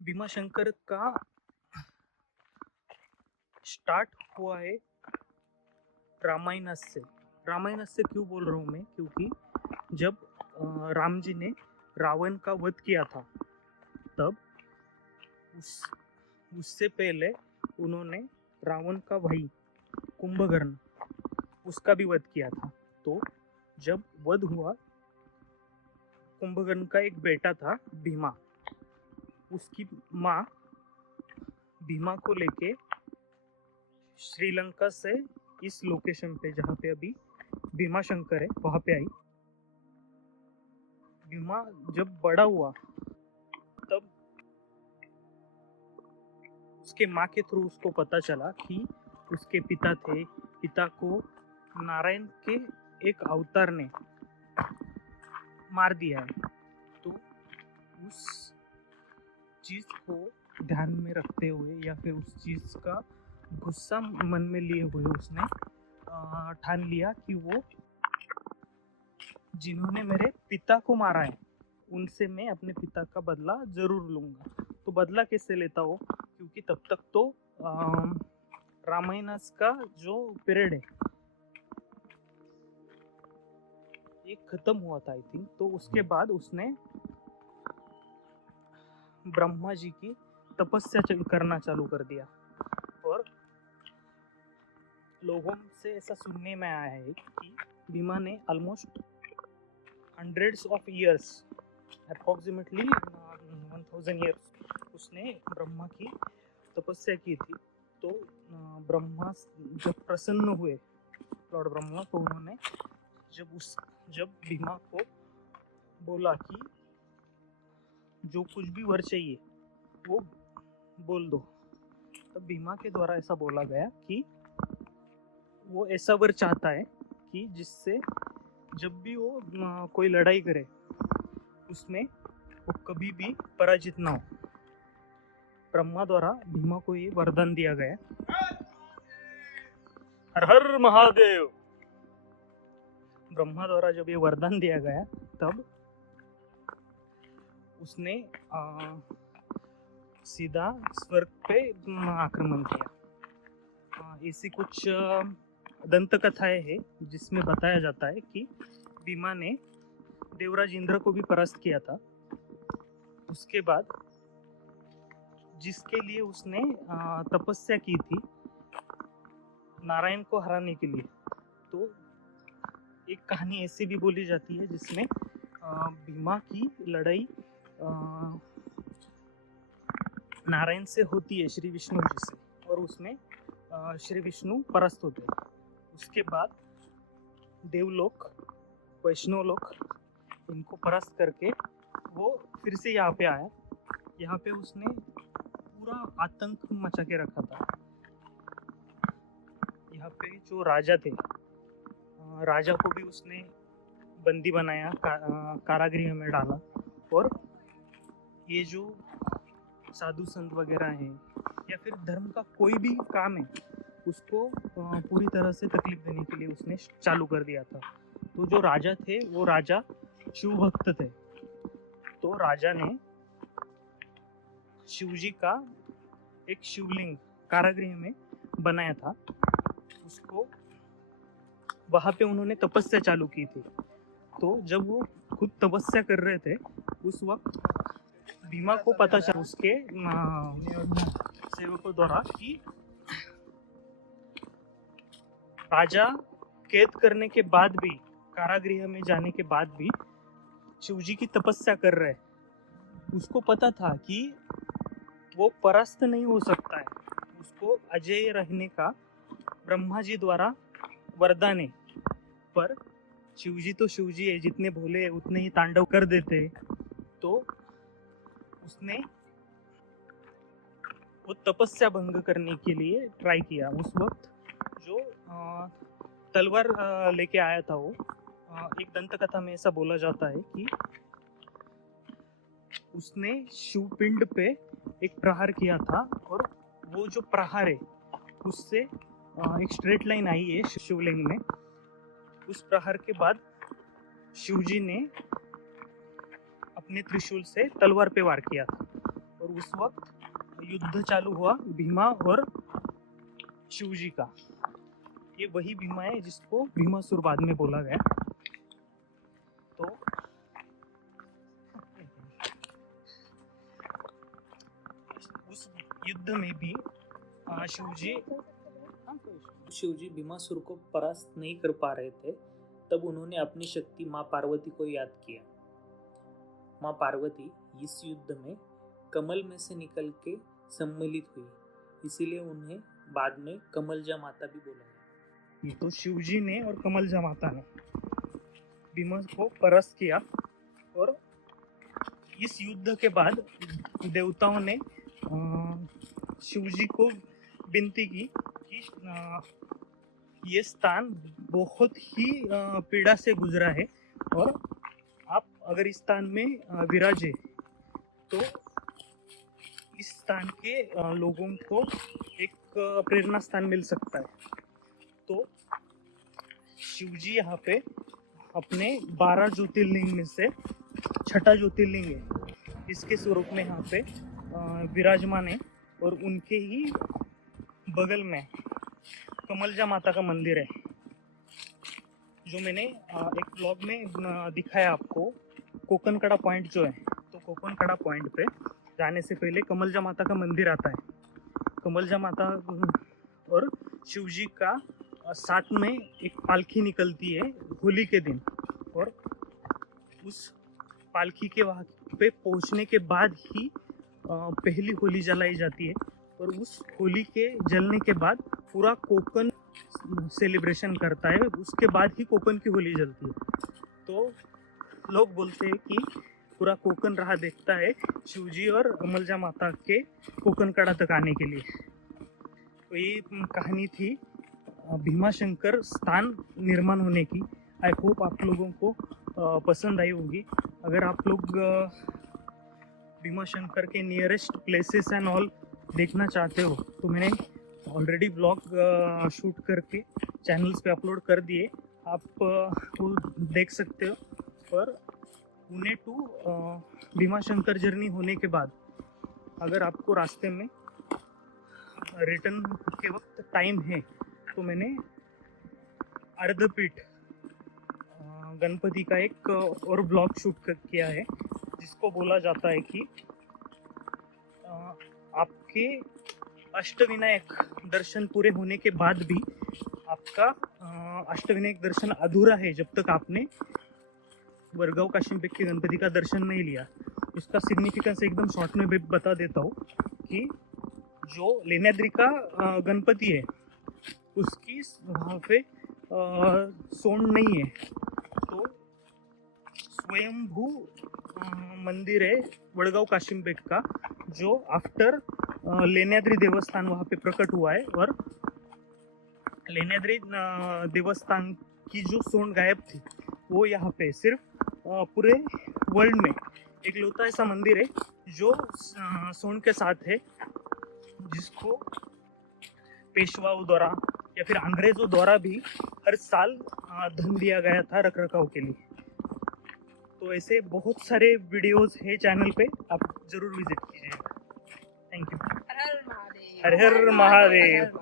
भीमाशंकर का स्टार्ट हुआ है रामायणस से। रामायणस से क्यों बोल रहा हूँ मैं, क्योंकि जब राम जी ने रावण का वध किया था तब उससे पहले उन्होंने रावण का भाई कुंभकर्ण उसका भी वध किया था। तो जब वध हुआ, कुंभकर्ण का एक बेटा था भीमा, उसकी माँ भीमा को लेके श्रीलंका से इस लोकेशन पे जहाँ पे अभी भीमाशंकर है वहाँ पे आई। भीमा जब बड़ा हुआ तब उसके माँ के थ्रू उसको पता चला कि उसके पिता को नारायण के एक अवतार ने मार दिया है। तो उस चीज को ध्यान में रखते हुए या फिर उस चीज का गुस्सा मन में लिए हुए उसने ठान लिया कि वो जिन्होंने मेरे पिता को मारा है उनसे मैं अपने पिता का बदला जरूर लूंगा। तो बदला कैसे लेता हो, क्योंकि तब तक तो रामायणस का जो पीरियड है ये खत्म हुआ था आई थिंक। तो उसके बाद उसने ब्रह्मा जी की तपस्या करना चालू कर दिया। और लोगों से ऐसा सुनने में आया है कि भीमा ने almost hundreds of years, approximately 1000 years उसने ब्रह्मा की तपस्या की थी। तो ब्रह्मा जब प्रसन्न हुए, लॉर्ड ब्रह्मा, तो उन्होंने जब भीमा को बोला कि जो कुछ भी वर चाहिए वो बोल दो, तब भीमा के द्वारा ऐसा बोला गया कि वो ऐसा वर चाहता है कि जिससे जब भी वो कोई लड़ाई करे उसमें वो कभी भी पराजित ना हो। ब्रह्मा द्वारा भीमा को ये वरदान दिया गया। हर हर महादेव। ब्रह्मा द्वारा जब ये वरदान दिया गया तब उसने सीधा स्वर्ग पे आक्रमण किया। ऐसी कुछ दंत कथाएं हैं जिसमें बताया जाता है कि भीमा ने देवराज इंद्र को भी परास्त किया था। उसके बाद जिसके लिए उसने तपस्या की थी नारायण को हराने के लिए, तो एक कहानी ऐसी भी बोली जाती है जिसमें भीमा की लड़ाई नारायण से होती है, श्री विष्णु जी से, और उसमें श्री विष्णु परास्त होते हैं। उसके बाद देवलोक, वैष्णव लोक इनको परास्त करके वो फिर से यहाँ पे आया। यहाँ पे उसने पूरा आतंक मचा के रखा था। यहाँ पे जो राजा थे, राजा को भी उसने बंदी बनाया, कारागृह में डाला। और ये जो साधु संत वगैरह हैं या फिर धर्म का कोई भी काम है उसको पूरी तरह से तकलीफ देने के लिए उसने चालू कर दिया था। तो जो राजा थे वो राजा शिव भक्त थे। तो राजा ने शिव जी का एक शिवलिंग कारागृह में बनाया था। उसको वहाँ पे उन्होंने तपस्या चालू की थी। तो जब वो खुद तपस्या कर रहे थे उस वक्त भीमा को पता चला उसके सेवकों द्वारा कि राजा कैद करने के बाद भी, कारागृह में जाने के बाद भी शिवजी की तपस्या कर रहे। उसको पता था कि वो परास्त नहीं हो सकता है, उसको अजय रहने का ब्रह्मा जी द्वारा वरदान है। पर शिवजी तो शिवजी है, जितने भोले उतने ही तांडव कर देते। तो उसने वो तपस्या भंग करने के लिए ट्राई किया। उस वक्त जो तलवार लेके आया था वो, एक दंत कथा में ऐसा बोला जाता है कि उसने शिवपिंड पे एक प्रहार किया था और वो जो प्रहार है उससे एक स्ट्रेट लाइन आई है शिवलिंग में। उस प्रहार के बाद शिवजी ने अपने त्रिशूल से तलवार पे वार किया था। और उस वक्त युद्ध चालू हुआ भीमा और शिवजी का। ये वही भीमा है जिसको भीमासुर बाद में बोला गया। तो उस युद्ध में भी शिवजी भीमासुर को परास्त नहीं कर पा रहे थे, तब उन्होंने अपनी शक्ति माँ पार्वती को याद किया। माँ पार्वती इस युद्ध में कमल में से निकल के सम्मिलित हुई, इसीलिए उन्हें बाद में कमलजा माता भी बोला गया। तो शिवजी ने और कमलजा माता ने भीमा को परास्त किया, और इस युद्ध के बाद देवताओं ने शिवजी को विनती की कि ये स्थान बहुत ही पीड़ा से गुजरा है, और आप अगर इस स्थान में विराजे तो इस स्थान के लोगों को एक प्रेरणा स्थान मिल सकता है। तो शिवजी यहाँ पे अपने 12 ज्योतिर्लिंग में से छठा ज्योतिर्लिंग है, इसके स्वरूप में यहाँ पे विराजमान है। और उनके ही बगल में कमलजा माता का मंदिर है, जो मैंने एक ब्लॉग में दिखाया आपको। कोकनकड़ा पॉइंट जो है, तो कोकनकड़ा पॉइंट पे जाने से पहले कमलजा माता का मंदिर आता है। कमलजा माता और शिवजी का साथ में एक पालकी निकलती है होली के दिन, और उस पालकी के वहाँ पे पहुँचने के बाद ही पहली होली जलाई जाती है, और उस होली के जलने के बाद पूरा कोकन सेलिब्रेशन करता है, उसके बाद ही कोकन की होली जलती है। तो लोग बोलते हैं कि पूरा कोकन राह देखता है शिवजी और कमलजा माता के कोकनकड़ा तक आने के लिए। तो ये कहानी थी भीमाशंकर स्थान निर्माण होने की। आई होप आप लोगों को पसंद आई होगी। अगर आप लोग भीमाशंकर के नियरेस्ट प्लेसेस एंड ऑल देखना चाहते हो, तो मैंने ऑलरेडी ब्लॉग शूट करके चैनल्स पे अपलोड कर दिए, आप वो देख सकते हो। और पुणे टू भीमाशंकर जर्नी होने के बाद अगर आपको रास्ते में रिटर्न के वक्त टाइम है, तो मैंने अर्धपीठ गणपति का एक और ब्लॉग शूट किया है, जिसको बोला जाता है कि आपके अष्टविनायक दर्शन पूरे होने के बाद भी आपका अष्टविनायक दर्शन अधूरा है जब तक आपने वरगाव काशिमपेट के गणपति का दर्शन नहीं लिया। इसका सिग्निफिकेंस एकदम शॉर्ट में बता देता हूँ कि जो लेण्याद्री का गणपति है, उसकी वहाँ पे सोंड नहीं है, तो स्वयंभू मंदिर है वडगाव काशिमपेट का, जो आफ्टर लेण्याद्री देवस्थान वहाँ पे प्रकट हुआ है। और लेण्याद्री देवस्थान की जो सोंड गायब थी, वो यहाँ पे सिर्फ पूरे वर्ल्ड में एक लौता ऐसा मंदिर है जो सोंड के साथ है, जिसको पेशवाओं द्वारा या फिर अंग्रेजों द्वारा भी हर साल धन दिया गया था रख रखाव के लिए। तो ऐसे बहुत सारे वीडियोस है चैनल पे, आप जरूर विजिट कीजिएगा। Thank you. Her her Mahadev.